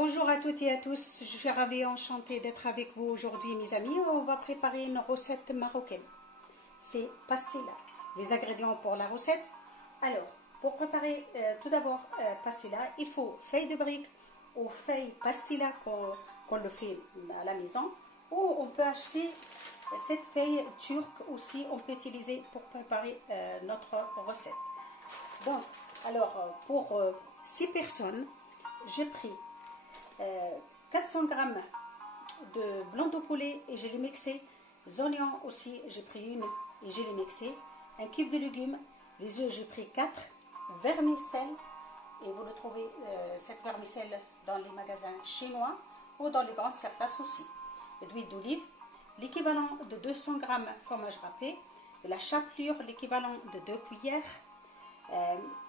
Bonjour à toutes et à tous, je suis ravie et enchantée d'être avec vous aujourd'hui mes amis. On va préparer une recette marocaine, c'est pastilla. Les ingrédients pour la recette. Alors, pour préparer tout d'abord pastilla, il faut feuilles de briques ou feuilles pastilla qu'on le fait à la maison, ou on peut acheter cette feuille turque aussi, on peut utiliser pour préparer notre recette. Donc, alors pour 6 personnes, j'ai pris 400 g de blanc de poulet et je l'ai mixé. Les oignons aussi, j'ai pris une et je l'ai mixé. Un cube de légumes, les œufs, j'ai pris 4. Vermicelle, et vous le trouvez cette vermicelle dans les magasins chinois ou dans les grandes surfaces aussi. De l'huile d'olive, l'équivalent de 200 g fromage râpé, de la chapelure, l'équivalent de 2 cuillères,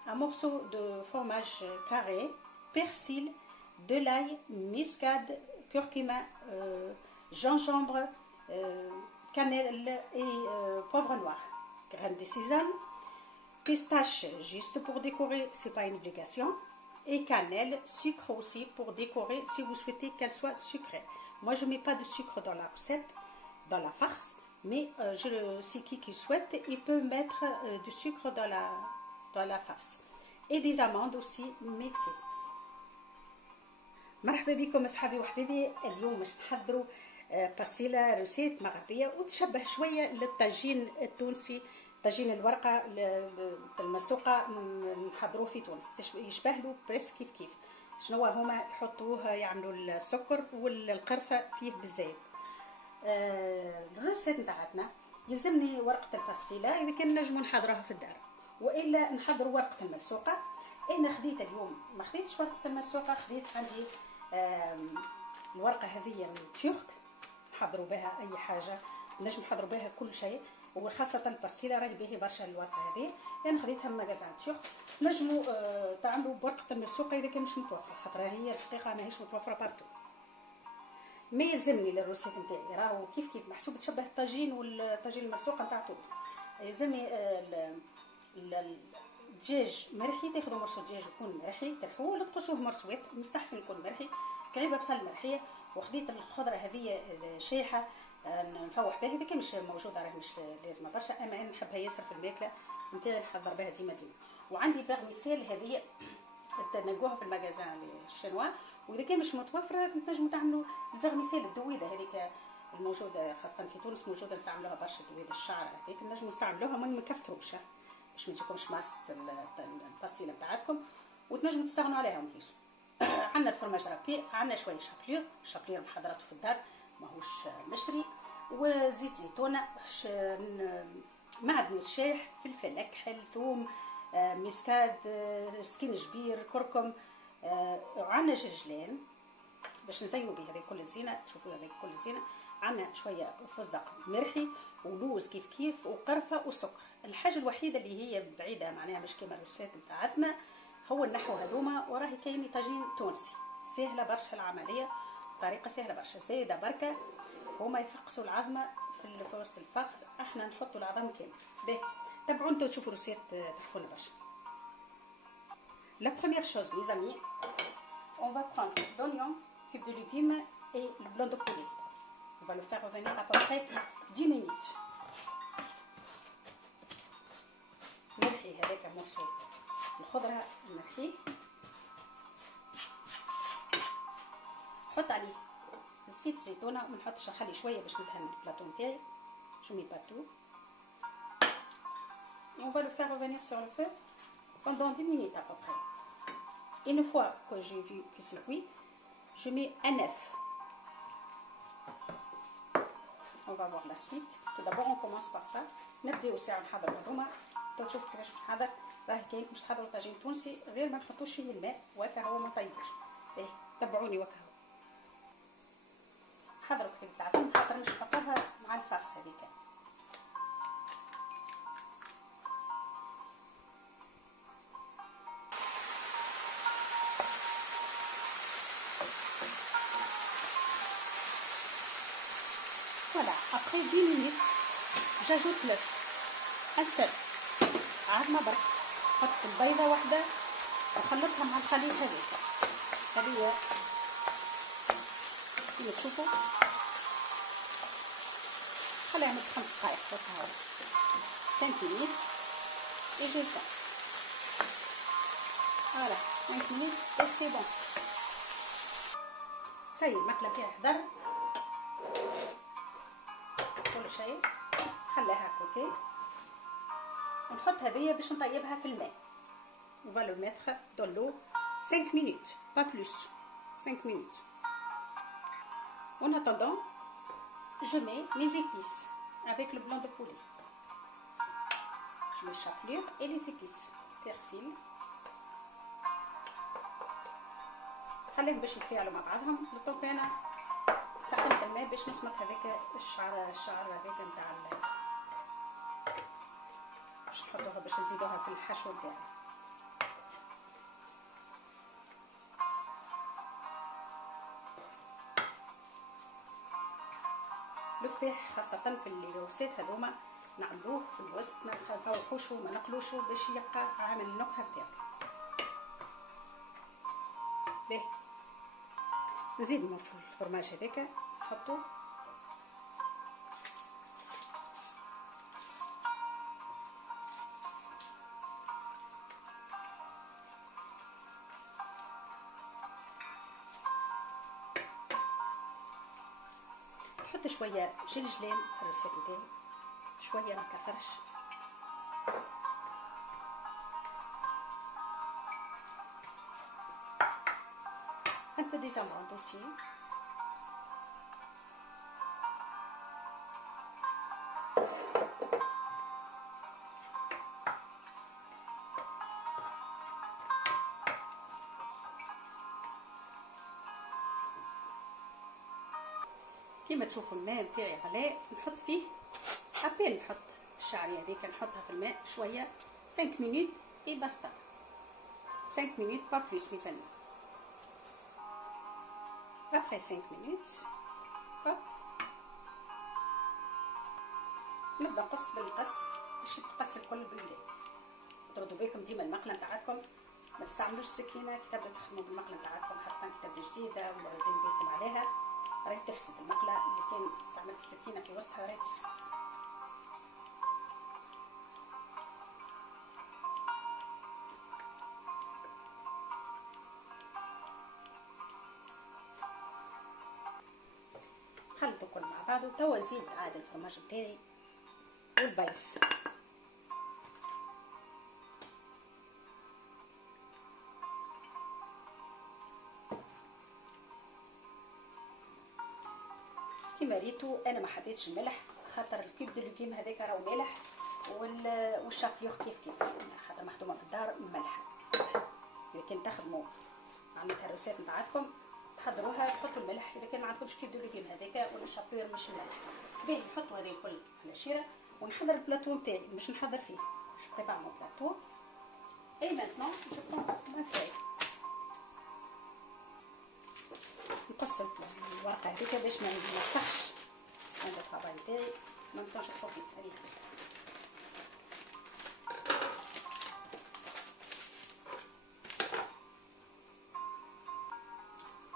un morceau de fromage carré, persil, de l'ail, muscade, curcuma, gingembre, cannelle et poivre noir, graines de sésame, pistache juste pour décorer, c'est pas une obligation, et cannelle, sucre aussi pour décorer si vous souhaitez qu'elle soit sucrée. Moi je mets pas de sucre dans la recette, dans la farce, mais c'est qui souhaite, il peut mettre du sucre dans la farce, et des amandes aussi mixées. مرحبا بكم اصحابي وحبيبي. اليوم باش نحضروا باسيلا روسيت مغربيه وتشبه شويه للطاجين التونسي، طاجين الورقه المسوقه نحضروه في تونس، يشبه له بريس كيف شنو هما يحطوه، يعملوا السكر والقرفه فيه بالزيت. الروسيت نتاعتنا يلزمني ورقه الباستيلا، اذا كان نجموا نحضروها في الدار والا نحضروا ورقه المسوقه. انا خديت اليوم ما خديتش ورقه المسوقه، خديت عندي الورقه هذه من تيورك، نحضروا بها اي حاجه، نجم نحضروا بها كل شيء، وخاصه الباستيلا راهي باهي برشا الورقه هذه. انا خديتها من مغازان تيورك. نجموا تعملوا بورقه المسوقه اذا كان مش متوفره، خاطر هي الحقيقه ماهيش متوفره بارتو. ما يلزمني للروسيت نتاعي راهو كيف محسوب تشبه الطاجين والطاجين المسوقه نتاع تونس. يلزمني الدجاج مرحي، تاخذوا مرسو دجاج يكون مرحي، ترحوه ولا تقصوه مرسوات، مستحسن يكون مرحي، كعيبه بصل مرحيه. وخذيت الخضره هذه شايحه نفوح بها، اذا كان مش موجوده راه مش لازمه برشا، اما انا نحبها ياسر في الماكله نتاعي، نحضر بها ديما. وعندي فيرميسيل هذه تلقوها في المغازان الشينوا، واذا كان مش متوفره تنجموا تعملوا الفيرميسيل الدويده هذيك الموجوده خاصه في تونس، موجوده نستعملوها برشا، دويده الشعر هذيك نجموا نستعملوها، ما نكثروش باش ما تجيكمش ماسة الباستيلا بتاعتكم، وتنجموا تستغنوا عليها ونقيسوا. عندنا الفرماج رابي، عندنا شويه شابلير محضرته في الدار ماهوش مشري، وزيت زيتونه، معدنوس شايح، فلفل اكحل، ثوم، مسكاد، سكينجبير، كركم، وعندنا جرجلان باش نزينوا به هذه كل الزينه. تشوفوا هذه كل الزينه. عندنا شويه فستق مرحي ولوز كيف وقرفه وسكر. الحاجه الوحيده اللي هي بعيده معناها مش كيما الروسيت نتاعتنا هو النحو هذوما، وراهي كاين طاجين تونسي سهله برشا العمليه، طريقه سهله برشا، زايده بركه. هما يفقسوا العظمه في وسط الفقس، احنا نحطوا العظم كامل. باهي تبعوا انتوا تشوفوا الروسيت تحفونا برشا. La première chose mes amis, on va prendre l'oignon, cube de légumes et le blanc de poulet. On va le faire revenir à peu près 10 minutes. نرحي هذاك مرسول الخضره، نرحيه، نحط عليه زيت زيتونه، ما نحطش، نخلي شويه باش ندهن البلاطو نتاعي، جو مي با تو. On va le faire revenir sur le feu pendant 10 minutes à peu près. Une fois que j'ai vu que c'est cuit, je mets un œuf. On va voir la suite. Tout d'abord on commence par ça. نبداو ساعه نحضر هذوما. تشوف كيفاش نحضر، راه كاين باش تحضروا طاجين تونسي غير ما نحطوش فيه الماء وهكا هو ما طيبوش. باهي تبعوني وهكا هو. حضروا كيف العظم، خاطر مش نحطوها مع الفارس هذيك. Voilà, après 10 minutes, j'ajoute l'œuf, un seul. عظمه برك، نحط البيضه واحده ونخلطها مع الخليط هذا. هذه كيما تشوفوا خليها من 5 دقائق حطها 5 minutes et je sens. Voilà, 5 minutes et c'est bon. Ça y est المقلة فيها حضر كل شيء. خليها كوتي ونحط هذيا باش نطيبها في الماء. On va le mettre dans l'eau 5 minutes, pas plus. 5 minutes. En attendant, je mets mes épices avec le blanc de poulet. Je mets chapelure et les épices. Persil. خليهم باش يتفاعلوا مع بعضهم. لطونك انا سخنت الماء باش نسمط هذاك الشعر هذاك نتاع باش نحطوها باش نزيدوها في الحشو تاعي. لفاح خاصة في الروسات هذوما نعملوه في الوسط، ما نفوحوش وما نقلوشو باش يبقى عامل النكهة تاعو. باهي نزيد في الفرماج هذاك نحطو نحط شويه جلجلان في الرسيب نتاعي، شويه ما كثرش. un peu des amandes aussi. كيما تشوفوا الماء نتاعي غلى، نحط فيه ابين، نحط الشعريه هذيك نحطها في الماء شويه 5 minutes et basta. 5 minutes pas plus mes amis. Après 5 minutes hop نبدا نقص بالمقص باش يتقص الكل باليد. تردوا بالكم ديما المقله نتاعكم ما تستعملوش السكينه كي تبداو تخدموا بالمقله نتاعكم، خاصه كي تبدا جديده ولا راهي بالكم عليها راهي تفسد المقله. اللي كان استعملت السكينه في وسطها راهي تفسد. خلطوا الكل مع بعض وتوا نزيد عاد الفرماج نتاعي والبيض. كيما ريتو انا ما حطيتش الملح خاطر الكيب دو لوغيم هذاك راهو مالح والشابيوخ كيف خاطر مخدومه في الدار مملحه. اذا كان تخدموا معناتها الروسات نتاعكم تحضروها تحطوا الملح. اذا كان ما عندكمش كيب دو لوغيم هذاك ولا الشابيور مش ملح باهي نحطوا هذه الكل على شيره ونحضر البلاطو نتاعي باش نحضر فيه. جو بريبار مون بلاطو اي مانتنون جو برون ما فاي نقص الورقه هذيك باش ما نمسخش هذا الطابع نتاعي. ما نبقاش نحطو هذيك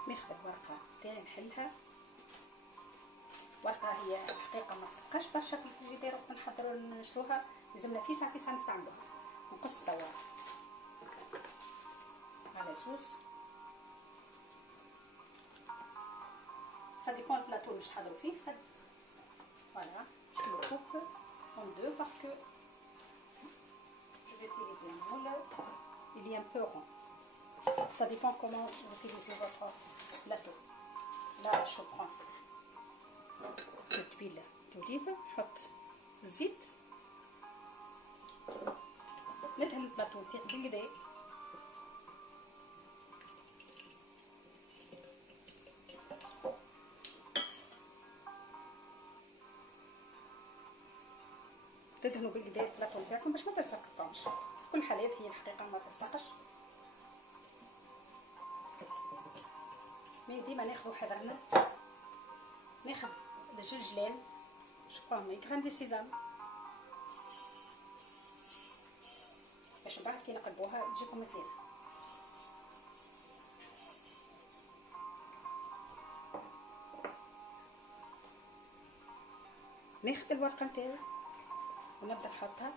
ناخذ الورقه نتاعي نحلها. ورقه هي الحقيقه ما تبقاش برشا في الفريجيدير وقت نحضروا نشروها، لازمنا في ساعه نستعملوها. نقص توا على زوز. Ça dépend du plateau que je vais faire. Voilà, je le coupe en deux parce que je vais utiliser un moule. Il est un peu rond. Ça dépend comment vous utilisez votre plateau. Là, je prends l'huile d'olive, نحط زيت، ندهن البلاطو تاعي بالكدا تدهنوا بالكدا البلاطو تاعكم باش ما تلصقكمش. في كل الحالات هي الحقيقه ما تلصقش، مي ديما ناخذ حذرنا. ناخذ الجلجلان، جو برون لي غران دي سيزام باش بعد كي نقلبوها تجيكم مزيانه. ناخذ الورقه نتاعي ونبدا نحطها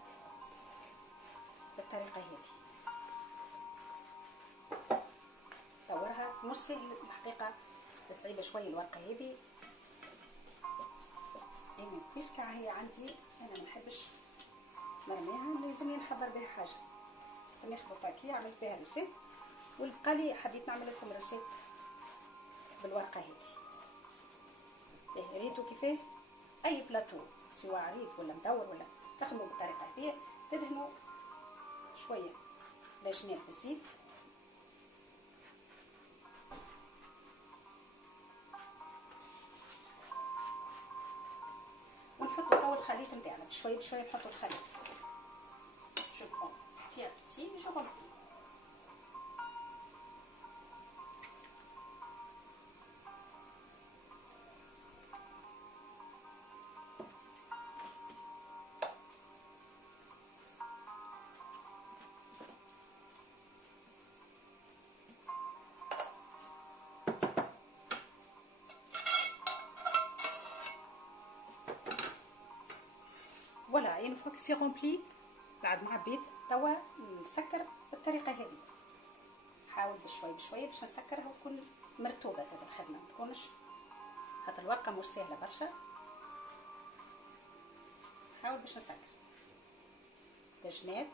بالطريقه هذه. دورها مش سهل الحقيقه، صعيبه شويه الورقه هذه، يعني بيسكا هي عندي انا ما نحبش مرميها، لازمني نحضر بها حاجه. ناخذ باكيه عملت بها روسيت، والبقى لي حبيت نعمل لكم روسيت بالورقه هذه. ريتو كيفاه اي بلاطو سواء عريض ولا مدور ولا تخدموا بالطريقه هذه. تدهنوا شويه باجناب بالزيت، ونحطوا توا الخليط نتاعنا بشويه بشويه. نحطوا الخليط شوفوا بتي بتي جو فوالا. يعني فوق سي رومبلي بعد ما عبيت توا نسكر بالطريقه هذه. حاول بشوي بشوي باش نسكرها وتكون مرتوبه زاد الخدمه، ما تكونش خاطر الورقه مش سهله برشا. حاول باش نسكر الجناب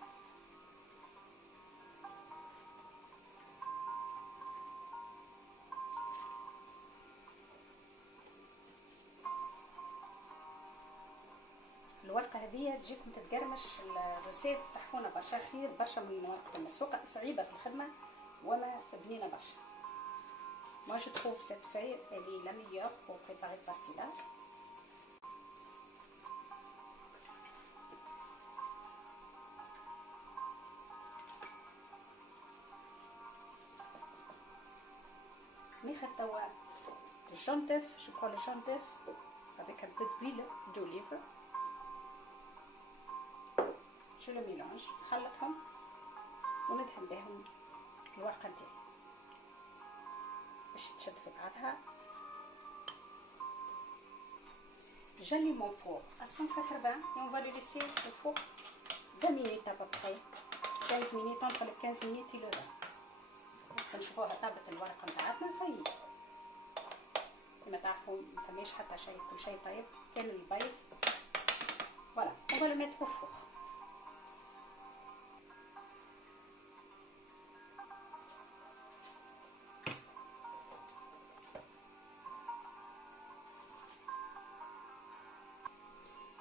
الورقه هذه تجيكم تتقرمش. الروسيت تحفونه برشا خير برشا من ورقه المسوقه، صعيبه في الخدمه وما بنينه برشا. Moi je trouve cette feuille elle est la meilleure pour préparer le pastilla. ناخذ توا الجون دœuf. Je prends le jaune d'œuf avec un peu d'huile d'olive. Je le mélange. نخلطهم وندهن بهم الورقه نتاعي باش تشد في بعضها. j'allume mon four à 180 et on va le laisser au four 20 minutes à peu près. 15 minutes entre les 15 minutes et le 20. نشوفوها طابت الورقه نتاعتنا صايي. كما تعرفوا ما فماش حتى شيء، كل شيء طيب كامل البيض. فوالا on va le mettre au four.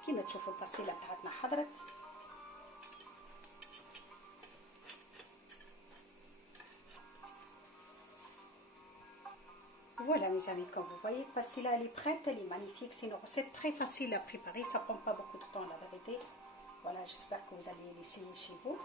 كيما تشوفوا الباستيلا بتاعتنا حضرت. Voilà mes amis, comme vous voyez, la pastilla elle est prête, elle est magnifique. C'est une recette très facile à préparer, ça prend pas beaucoup de temps la vérité. Voilà, j'espère que vous allez l'essayer chez vous.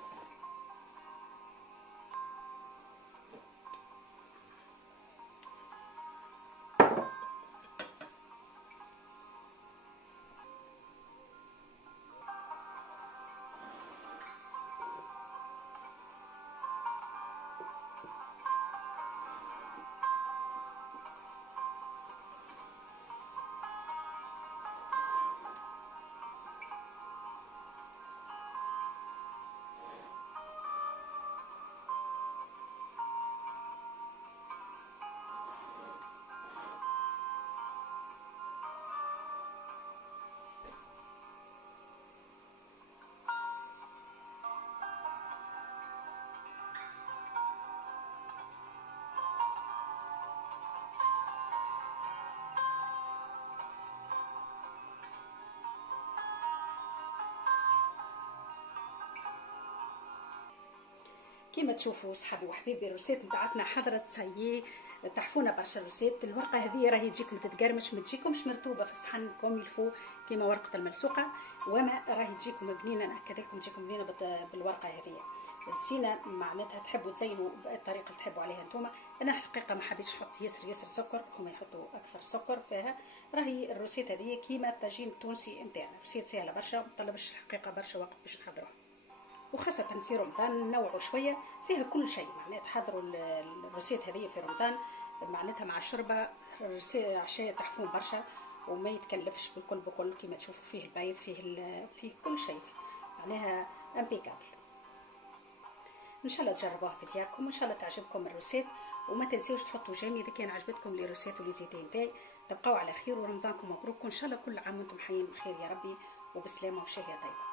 كيما تشوفوا صحابي وحبيبي الروسيت نتاعتنا حضرت سايي. تحفونا برشا الروسيت. الورقه هذه راهي تجيكم تتقرمش، ما تجيكمش مرتوبه في الصحن كوم يلفو كيما ورقه الملسوقه، وما راهي تجيكم بنينه هكذاكم تجيكم بنينه بالورقه هذه. الزينه معناتها تحبوا تزينوا بالطريقه اللي تحبوا عليها نتوما. انا الحقيقه ما حبيتش نحط ياسر سكر، هما يحطوا اكثر سكر فيها. راهي الروسيت هذه كيما الطاجين التونسي نتاعنا، روسيت سهله برشا ما طلبش الحقيقه برشا وقت باش نحضروها، وخاصة في رمضان نوعوا شوية فيها كل شيء. معناتها حضروا الروسيت هذه في رمضان معناتها مع الشربة عشاء تحفون برشا. وما يتكلفش بكل كما تشوفوا فيه البيض، فيه كل شيء، معناها امبيكابل. ان شاء الله تجربوها في دياركم، وان شاء الله تعجبكم الروسيت، وما تنسيوش تحطوا جيم اذا كان عجبتكم لي روسيت ولي زيتين نتاعي. تبقاو على خير ورمضانكم مبروك، وان شاء الله كل عام وانتم حيين بخير يا ربي وبسلامه وبشهيه طيبه.